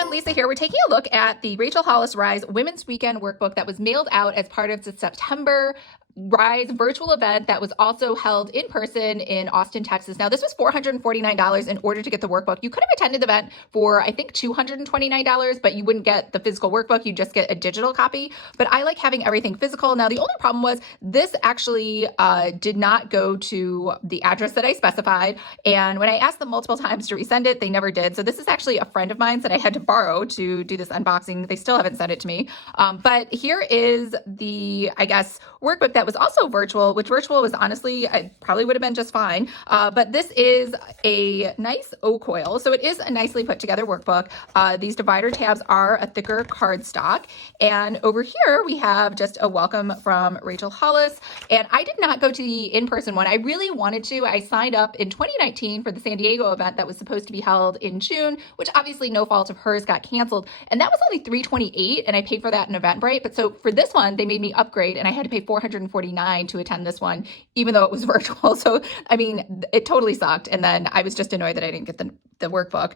everyone, Lisa here. We're taking a look at the Rachel Hollis Rise Women's Weekend Workbook that was mailed out as part of the September Rise virtual event that was also held in person in Austin, Texas. Now, this was $449 in order to get the workbook. You could have attended the event for, I think, $229, but you wouldn't get the physical workbook. You just get a digital copy. But I like having everything physical. Now, the only problem was this actually did not go to the address that I specified. And when I asked them multiple times to resend it, they never did. So this is actually a friend of mine that I had to borrow to do this unboxing. They still haven't sent it to me. But here is the, I guess, workbook that was also virtual, which virtual was honestly, I probably would have been just fine. But this is a nice O-coil. So it is a nicely put together workbook. These divider tabs are a thicker cardstock. And over here we have just a welcome from Rachel Hollis. And I did not go to the in-person one. I really wanted to. I signed up in 2019 for the San Diego event that was supposed to be held in June, which obviously no fault of hers got canceled. And that was only $328, and I paid for that in Eventbrite. But so for this one, they made me upgrade, and I had to pay $449 to attend this one, even though it was virtual. So, I mean, it totally sucked. And then I was just annoyed that I didn't get the workbook.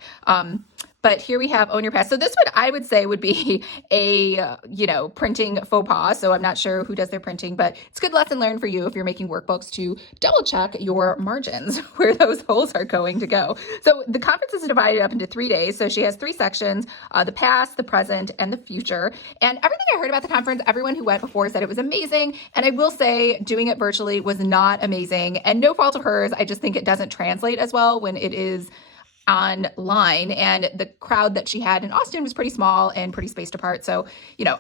But here we have Own Your Past. So this one I would say would be a, printing faux pas. So I'm not sure who does their printing, but it's a good lesson learned for you if you're making workbooks to double check your margins where those holes are going to go. So the conference is divided up into 3 days. So she has 3 sections, the past, the present, and the future. And everything I heard about the conference, everyone who went before said it was amazing. And I will say doing it virtually was not amazing, and no fault of hers. I just think it doesn't translate as well when it is online, and the crowd that she had in Austin was pretty small and pretty spaced apart. So,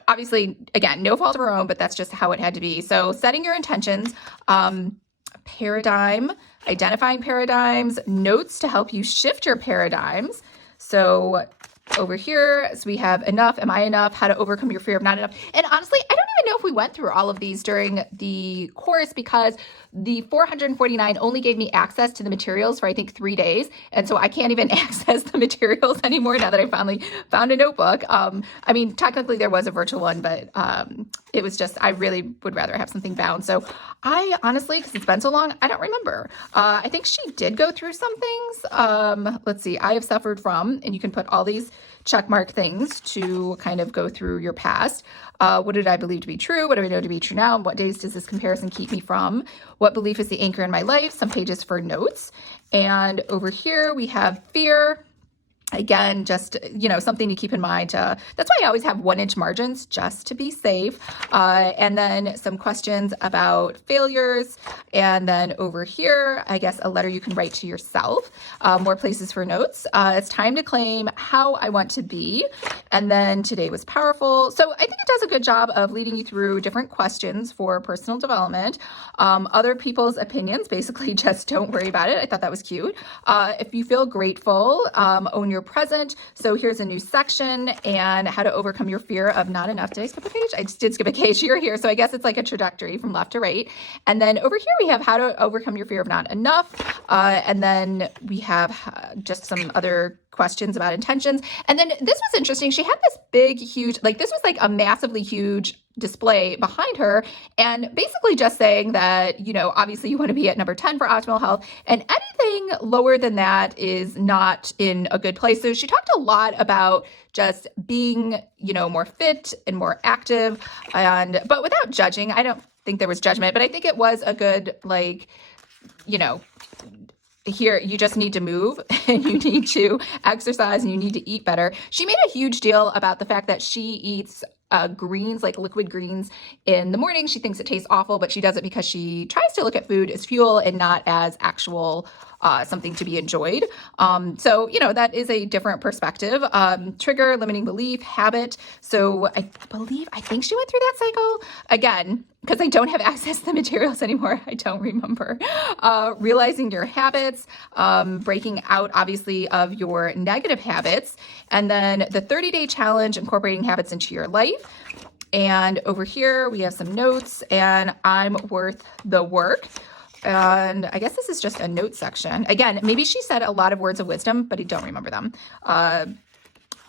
obviously, again, no fault of her own, but that's just how it had to be. So setting your intentions, paradigm, identifying paradigms, notes to help you shift your paradigms. So over here, so we have enough, am I enough, how to overcome your fear of not enough. And honestly, I don't even know if we went through all of these during the course, because the $449 only gave me access to the materials for, I think, 3 days. And so I can't even access the materials anymore now that I finally found a notebook. I mean, technically there was a virtual one, but it was just, I really would rather have something bound. So I honestly, because it's been so long, I don't remember. I think she did go through some things. Let's see, I have suffered from, and you can put all these checkmark things to kind of go through your past. What did I believe to be true? What do I know to be true now? What days does this comparison keep me from? What belief is the anchor in my life? Some pages for notes. And over here we have fear. Again, just, something to keep in mind. That's why I always have 1-inch margins, just to be safe. And then some questions about failures. And then over here, I guess a letter you can write to yourself. More places for notes. It's time to claim how I want to be. And then today was powerful. So I think it does a good job of leading you through different questions for personal development. Other people's opinions, basically just don't worry about it. I thought that was cute. If you feel grateful, own your present. So here's a new section, and how to overcome your fear of not enough. Did I skip a page? I just did skip a page here. So I guess it's like a trajectory from left to right. And then over here we have how to overcome your fear of not enough. And then we have just some other questions about intentions. And then this was interesting. She had this big, huge, this was like a massively huge display behind her, and basically just saying that, obviously you want to be at number 10 for optimal health, and anything lower than that is not in a good place. So she talked a lot about just being, more fit and more active, but without judging. I don't think there was judgment, but I think it was a good, here, you just need to move and you need to exercise and you need to eat better. She made a huge deal about the fact that she eats greens, like liquid greens in the morning. She thinks it tastes awful, but she does it because she tries to look at food as fuel and not as actual something to be enjoyed. So, that is a different perspective. Trigger, limiting belief, habit. So I think she went through that cycle again, because I don't have access to the materials anymore. I don't remember. Realizing your habits, breaking out, obviously, of your negative habits, and then the 30-day challenge, incorporating habits into your life. And over here, we have some notes, and I'm worth the work. And I guess this is just a note section. Again, maybe she said a lot of words of wisdom, but I don't remember them.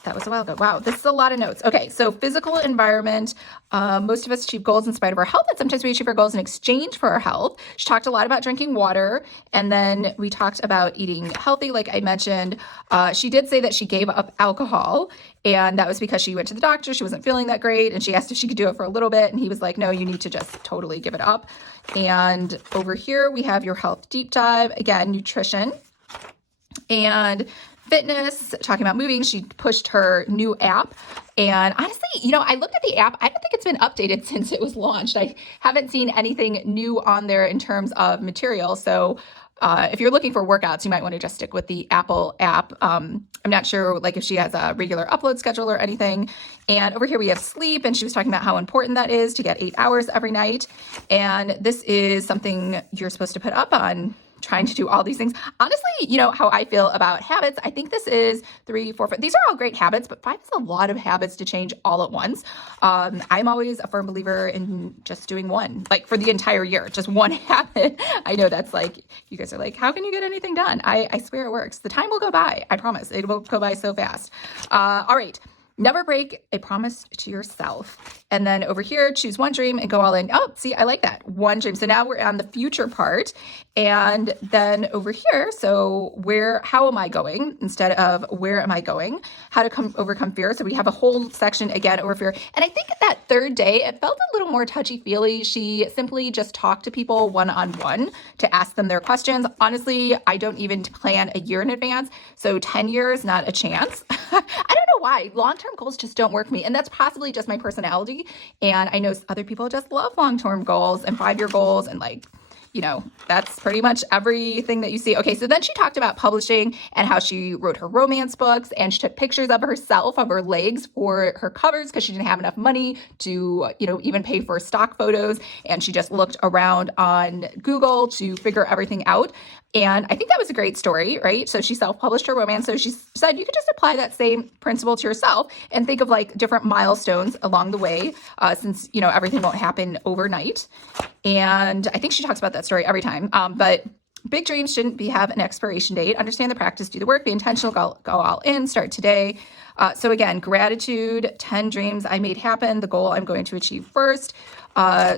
that was a while ago. Wow, this is a lot of notes. Okay, so physical environment. Most of us achieve goals in spite of our health, and sometimes we achieve our goals in exchange for our health. She talked a lot about drinking water, and then we talked about eating healthy, like I mentioned. She did say that she gave up alcohol, and that was because she went to the doctor. She wasn't feeling that great, and she asked if she could do it for a little bit, and he was like, no, you need to just totally give it up. And over here, we have your health deep dive. Again, nutrition and fitness, talking about moving. She pushed her new app. And honestly, I looked at the app. I don't think it's been updated since it was launched. I haven't seen anything new on there in terms of material. So if you're looking for workouts, you might want to just stick with the Apple app. I'm not sure if she has a regular upload schedule or anything. And over here we have sleep, and she was talking about how important that is to get 8 hours every night. And this is something you're supposed to put up on trying to do all these things. Honestly, how I feel about habits. I think this is 3, 4, 5. These are all great habits, but 5 is a lot of habits to change all at once. I'm always a firm believer in just doing one, for the entire year, just one habit. I know that's you guys are like, how can you get anything done? I swear it works. The time will go by. I promise. It will go by so fast. All right. Never break a promise to yourself. And then over here, choose one dream and go all in. Oh, see, I like that. One dream. So now we're on the future part. And then over here, so how am I going instead of where am I going? How to overcome fear. So we have a whole section again over fear. And I think that third day, it felt a little more touchy-feely. She simply just talked to people one-on-one to ask them their questions. Honestly, I don't even plan a year in advance. So 10 years, not a chance. I don't know why. Long-term goals just don't work for me. And that's possibly just my personality. And I know other people just love long-term goals and 5-year goals and that's pretty much everything that you see. Okay, so then she talked about publishing and how she wrote her romance books, and she took pictures of herself, of her legs for her covers because she didn't have enough money to, even pay for stock photos. And she just looked around on Google to figure everything out. And I think that was a great story, right? So she self-published her romance. So she said you could just apply that same principle to yourself and think of different milestones along the way, since, everything won't happen overnight. And I think she talks about that story every time. But big dreams shouldn't have an expiration date. Understand the practice, do the work, be intentional, go all in, start today. So again, gratitude, 10 dreams I made happen, the goal I'm going to achieve first.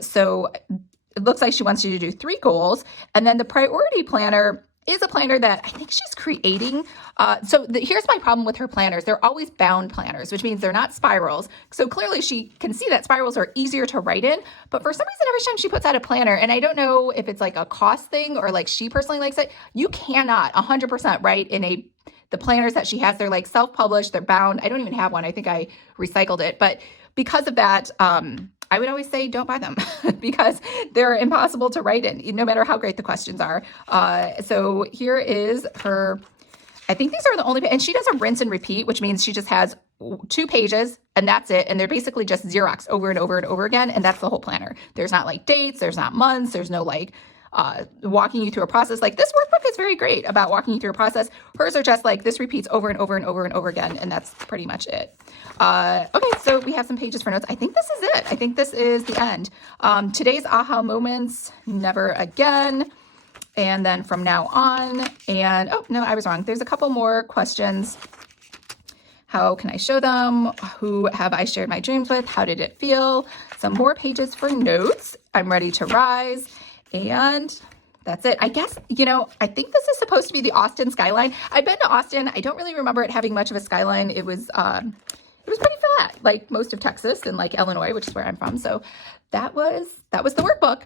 So it looks like she wants you to do 3 goals. And then the priority planner is a planner that I think she's creating. Here's my problem with her planners. They're always bound planners, which means they're not spirals. So clearly she can see that spirals are easier to write in. But for some reason, every time she puts out a planner, and I don't know if it's a cost thing or she personally likes it, you cannot 100% write in the planners that she has. They're self-published, they're bound. I don't even have one. I think I recycled it. But because of that, I would always say don't buy them because they're impossible to write in, no matter how great the questions are. So here is her, I think these are the only, and she does a rinse and repeat, which means she just has 2 pages and that's it. And they're basically just Xerox over and over and over again. And that's the whole planner. There's not dates, there's not months, there's no walking you through a process. This workbook is very great about walking you through a process. Hers are just this repeats over and over and over and over again. And that's pretty much it. Okay, so we have some pages for notes. I think this is it. I think this is the end. Today's aha moments, never again. And then from now on, and oh, no, I was wrong. There's a couple more questions. How can I show them? Who have I shared my dreams with? How did it feel? Some more pages for notes. I'm ready to rise. And that's it. I guess, I think this is supposed to be the Austin skyline. I've been to Austin. I don't really remember it having much of a skyline. It was pretty flat, like most of Texas and Illinois, which is where I'm from. So that was the workbook.